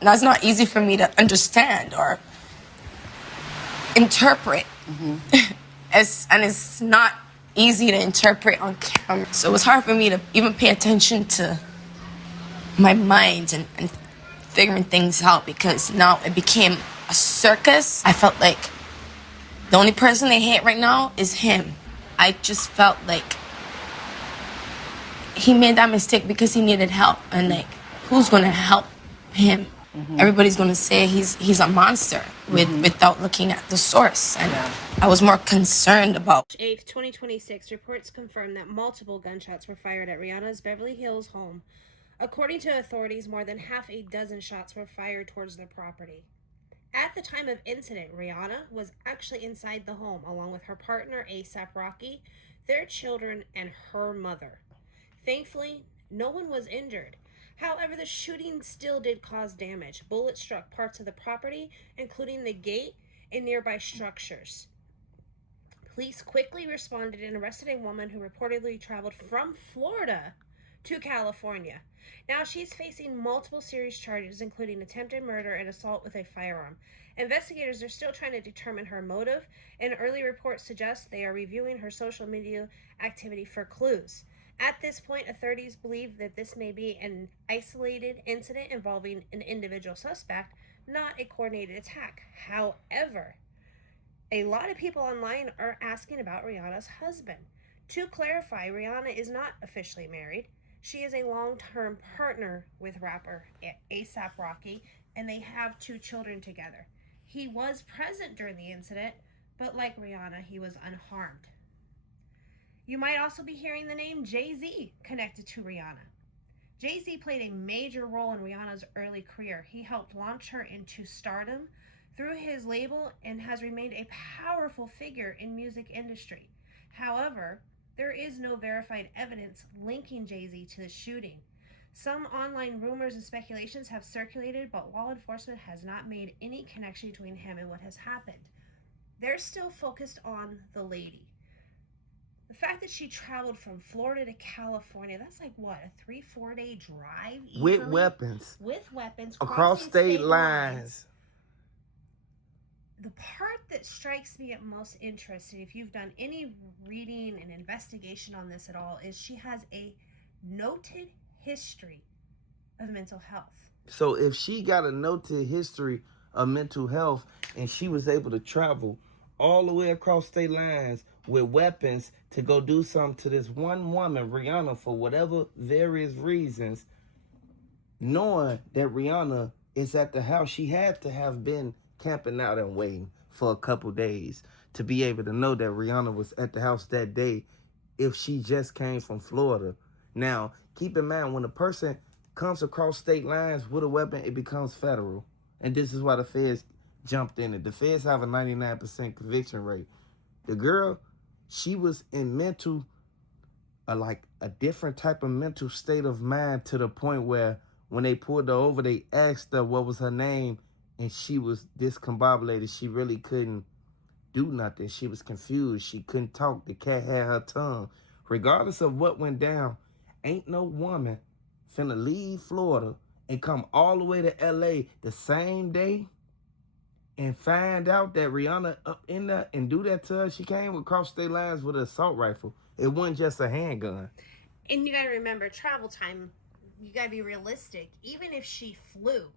And that's not easy for me to understand or interpret. And it's not easy to interpret on camera. So it was hard for me to even pay attention to my mind and figuring things out, because now it became a circus. I felt like the only person they hate right now is him. I just felt like he made that mistake because he needed help, and like, who's gonna help him? Everybody's gonna say he's a monster without looking at the source, and I was more concerned about. 8th, 2026, reports confirm that multiple gunshots were fired at Rihanna's Beverly Hills home. According to authorities, more than half a dozen shots were fired towards the property. At the time of incident, Rihanna was actually inside the home along with her partner A$AP Rocky, their children, and her mother. Thankfully, no one was injured. However, the shooting still did cause damage. Bullets struck parts of the property, including the gate and nearby structures. Police quickly responded and arrested a woman who reportedly traveled from Florida to California. Now she's facing multiple serious charges, including attempted murder and assault with a firearm. Investigators are still trying to determine her motive, and early reports suggest they are reviewing her social media activity for clues. At this point, authorities believe that this may be an isolated incident involving an individual suspect, not a coordinated attack. However, a lot of people online are asking about Rihanna's husband. To clarify, Rihanna is not officially married. She is a long-term partner with rapper A$AP Rocky, and they have 2 children together. He was present during the incident, but like Rihanna, he was unharmed. You might also be hearing the name Jay-Z connected to Rihanna. Jay-Z played a major role in Rihanna's early career. He helped launch her into stardom through his label and has remained a powerful figure in music industry. However, there is no verified evidence linking Jay-Z to the shooting. Some online rumors and speculations have circulated, but law enforcement has not made any connection between him and what has happened. They're still focused on the lady. The fact that she traveled from Florida to California, that's like what, a 3-4 day drive? Easily? With weapons. With weapons. Across state lines. The part that strikes me at most interesting, if you've done any reading and investigation on this at all, is she has a noted history of mental health. So if she got a noted history of mental health and she was able to travel all the way across state lines with weapons to go do something to this one woman, Rihanna, for whatever various reasons, knowing that Rihanna is at the house, she had to have been camping out and waiting for a couple days to be able to know that Rihanna was at the house that day if she just came from Florida. Now, keep in mind, when a person comes across state lines with a weapon, it becomes federal. And this is why the feds jumped in it. The feds have a 99% conviction rate. The girl, she was in mental, like a different type of mental state of mind, to the point where when they pulled her over, they asked her what was her name, and she was discombobulated. She really couldn't do nothing. She was confused. She couldn't talk. The cat had her tongue. Regardless of what went down, ain't no woman finna leave Florida and come all the way to LA the same day and find out that Rihanna up in there and do that to her. She came across state lines with an assault rifle. It wasn't just a handgun. And you gotta remember, travel time, you gotta be realistic. Even if she flew,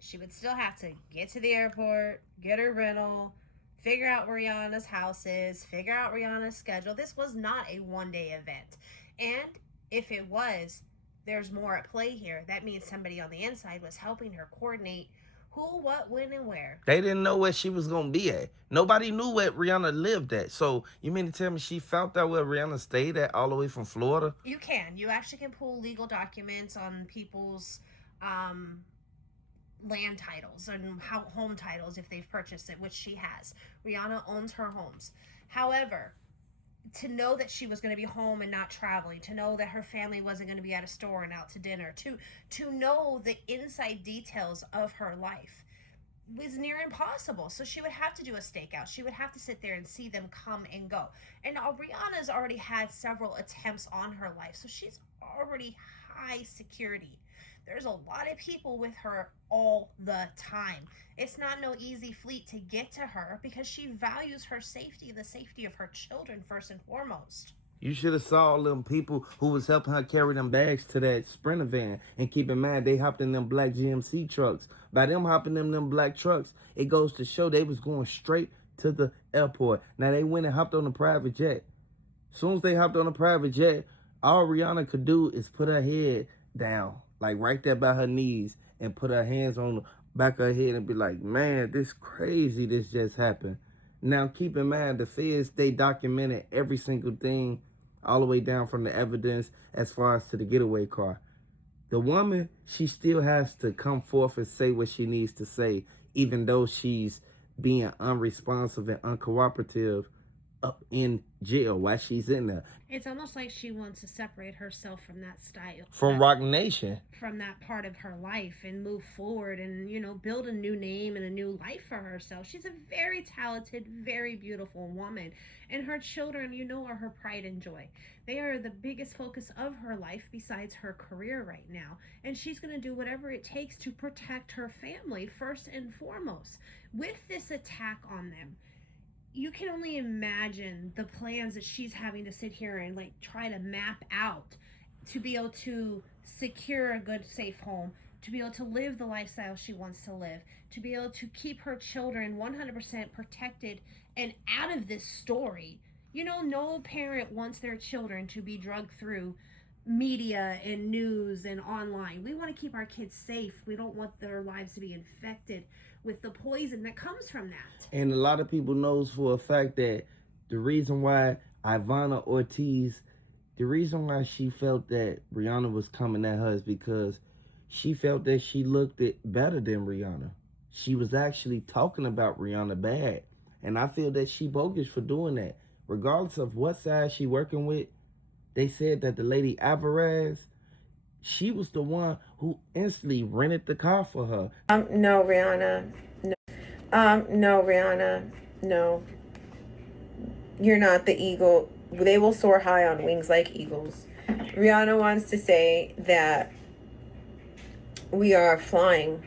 she would still have to get to the airport, get her rental, figure out where Rihanna's house is, figure out Rihanna's schedule. This was not a one-day event. And if it was, there's more at play here. That means somebody on the inside was helping her coordinate who, what, when, and where. They didn't know where she was going to be at. Nobody knew where Rihanna lived at. So you mean to tell me she found out where Rihanna stayed at all the way from Florida? You can. You actually can pull legal documents on people's land titles and home titles if they've purchased it, which she has. Rihanna owns her homes. However, to know that she was going to be home and not traveling, to know that her family wasn't going to be at a store and out to dinner, to know the inside details of her life was near impossible. So she would have to do a stakeout. She would have to sit there and see them come and go. And Rihanna's already had several attempts on her life, so she's already high security. There's a lot of people with her all the time. It's not no easy fleet to get to her because she values her safety, the safety of her children first and foremost. You should have saw all them people who was helping her carry them bags to that Sprinter van. And keep in mind, they hopped in them black GMC trucks. By them hopping in them black trucks, it goes to show they was going straight to the airport. Now, they went and hopped on a private jet. As soon as they hopped on a private jet, all Rihanna could do is put her head down, like right there by her knees, and put her hands on the back of her head and be like, man, this crazy this just happened. Now, keep in mind, the feds, they documented every single thing all the way down from the evidence as far as to the getaway car. The woman, she still has to come forth and say what she needs to say, even though she's being unresponsive and uncooperative up in jail while she's in there. It's almost like she wants to separate herself from that style. From Rock Nation. From that part of her life and move forward and, you know, build a new name and a new life for herself. She's a very talented, very beautiful woman. And her children, you know, are her pride and joy. They are the biggest focus of her life besides her career right now. And she's going to do whatever it takes to protect her family first and foremost. With this attack on them, you can only imagine the plans that she's having to sit here and like try to map out to be able to secure a good, safe home, to be able to live the lifestyle she wants to live, to be able to keep her children 100% protected and out of this story. You know, no parent wants their children to be drugged through media and news and online. We want to keep our kids safe. We don't want their lives to be infected with the poison that comes from that. And a lot of people knows for a fact that the reason why Ivana Ortiz, the reason why she felt that Rihanna was coming at her is because she felt that she looked it better than Rihanna. She was actually talking about Rihanna bad. And I feel that she bogus for doing that. Regardless of what side she working with, they said that the lady Alvarez, she was the one who instantly rented the car for her. No, Rihanna. No. No, Rihanna. No. You're not the eagle. They will soar high on wings like eagles. Rihanna wants to say that we are flying.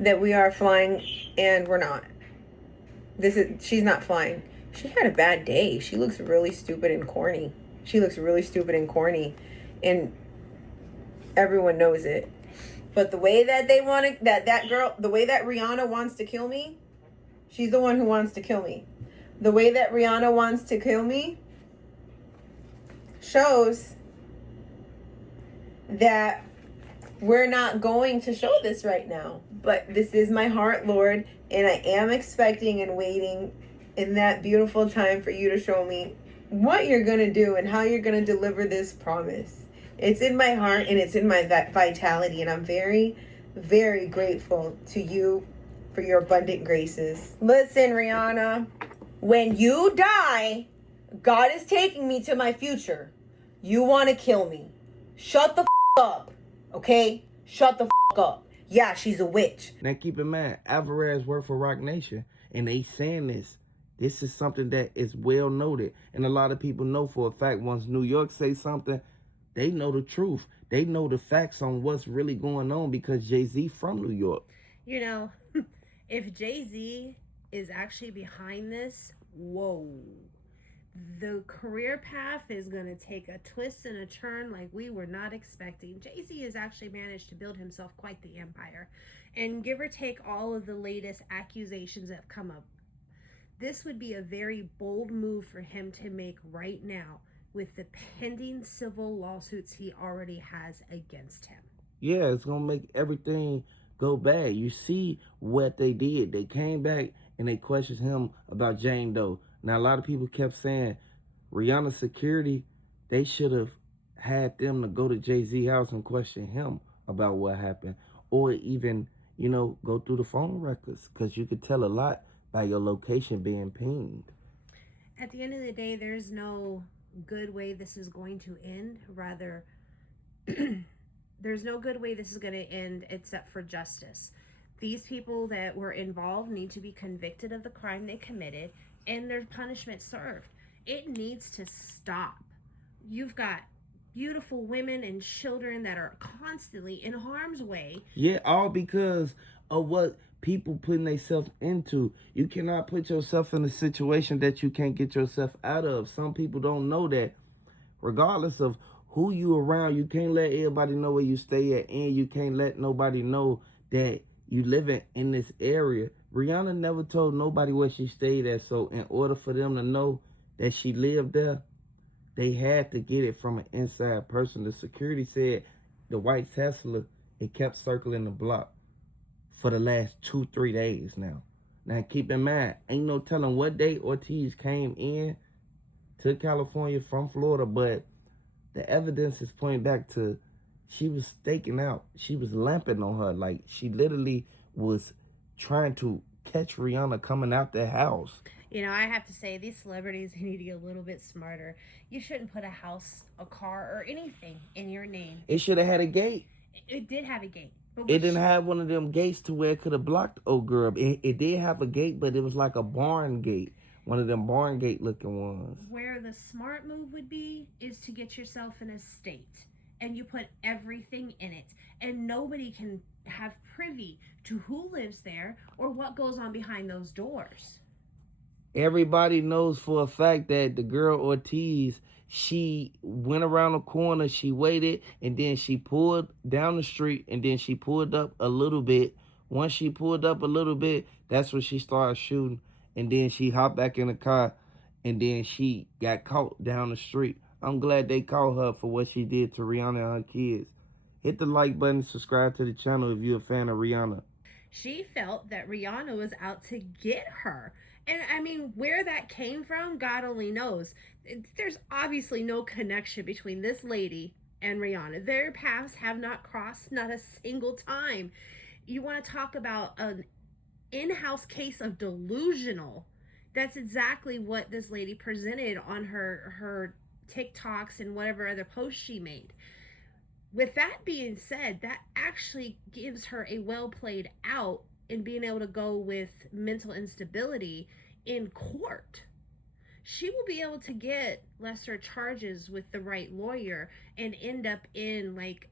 That we are flying and we're not. She's not flying. She had a bad day. She looks really stupid and corny. And everyone knows it. But the way that they want to, that girl, the way that Rihanna wants to kill me, she's the one who wants to kill me. The way that Rihanna wants to kill me shows that we're not going to show this right now. But this is my heart, Lord, and I am expecting and waiting in that beautiful time for you to show me what you're going to do and how you're going to deliver this promise. It's in my heart and it's in my vitality, and I'm very, very grateful to you for your abundant graces. Listen, Rihanna, when you die, God is taking me to my future. You want to kill me. Shut the up, okay? Shut the up. Yeah, she's a witch. Now keep in mind, Alvarez worked for Rock Nation, and they saying this. This is something that is well noted. And a lot of people know for a fact once New York say something, they know the truth. They know the facts on what's really going on because Jay-Z from New York. You know, if Jay-Z is actually behind this, whoa. The career path is going to take a twist and a turn like we were not expecting. Jay-Z has actually managed to build himself quite the empire. And give or take all of the latest accusations that have come up, this would be a very bold move for him to make right now with the pending civil lawsuits he already has against him. Yeah, it's going to make everything go bad. You see what they did. They came back and they questioned him about Jane Doe. Now, a lot of people kept saying Rihanna's security, they should have had them to go to Jay-Z house and question him about what happened. Or even, you know, go through the phone records because you could tell a lot by your location being pinged. At the end of the day, there's no good way this is going to end. Rather, there's no good way this is going to end except for justice. These people that were involved need to be convicted of the crime they committed and their punishment served. It needs to stop. You've got beautiful women and children that are constantly in harm's way. Yeah, all because of what people putting themselves into. You cannot put yourself in a situation that you can't get yourself out of. Some people don't know that. Regardless of who you around, you can't let everybody know where you stay at, and you can't let nobody know that you living in this area. Rihanna never told nobody where she stayed at, so in order for them to know that she lived there, they had to get it from an inside person. The security said the white Tesla, it kept circling the block for the last 2-3 days now. Now keep in mind, ain't no telling what day Ortiz came in to California from Florida, but the evidence is pointing back to she was staking out. She was lamping on her. Like, she literally was trying to catch Rihanna coming out the house. You know, I have to say, these celebrities need to get a little bit smarter. You shouldn't put a house, a car, or anything in your name. It should have had a gate. It did have a gate. But It didn't have one of them gates to where it could have blocked old girl. It did have a gate, but it was like a barn gate. One of them barn gate looking ones. Where the smart move would be is to get yourself an estate and you put everything in it, and nobody can have privy to who lives there or what goes on behind those doors. Everybody knows for a fact that the girl Ortiz, she went around the corner, she waited, and then she pulled down the street, and then she pulled up a little bit. Once she pulled up a little bit, that's when she started shooting, and then she hopped back in the car, and then she got caught down the street. I'm glad they caught her for what she did to Rihanna and her kids. Hit the like button, subscribe to the channel if you're a fan of Rihanna. She felt that Rihanna was out to get her. And I mean, where that came from, God only knows. There's obviously no connection between this lady and Rihanna. Their paths have not crossed, not a single time. You want to talk about an in-house case of delusional? That's exactly what this lady presented on her TikToks and whatever other posts she made. With that being said, that actually gives her a well played out in being able to go with mental instability in court. She will be able to get lesser charges with the right lawyer and end up in like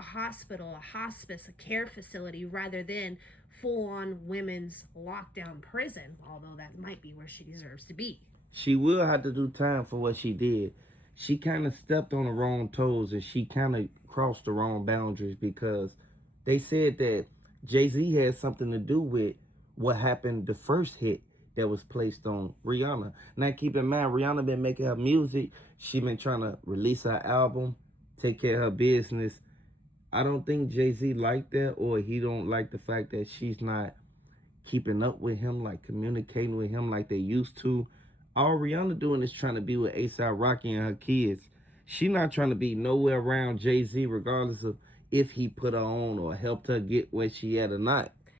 a hospital, a hospice, a care facility, rather than full-on women's lockdown prison, although that might be where she deserves to be. She will have to do time for what she did. She kind of stepped on the wrong toes, and she kind of crossed the wrong boundaries, because they said that Jay-Z had something to do with what happened, the first hit that was placed on Rihanna. Now keep in mind, Rihanna been making her music. She been trying to release her album, take care of her business. I don't think Jay-Z liked that, or he don't like the fact that she's not keeping up with him, like communicating with him like they used to. All Rihanna doing is trying to be with A$AP Rocky and her kids. She not trying to be nowhere around Jay-Z, regardless of if he put her on or helped her get where she at or not.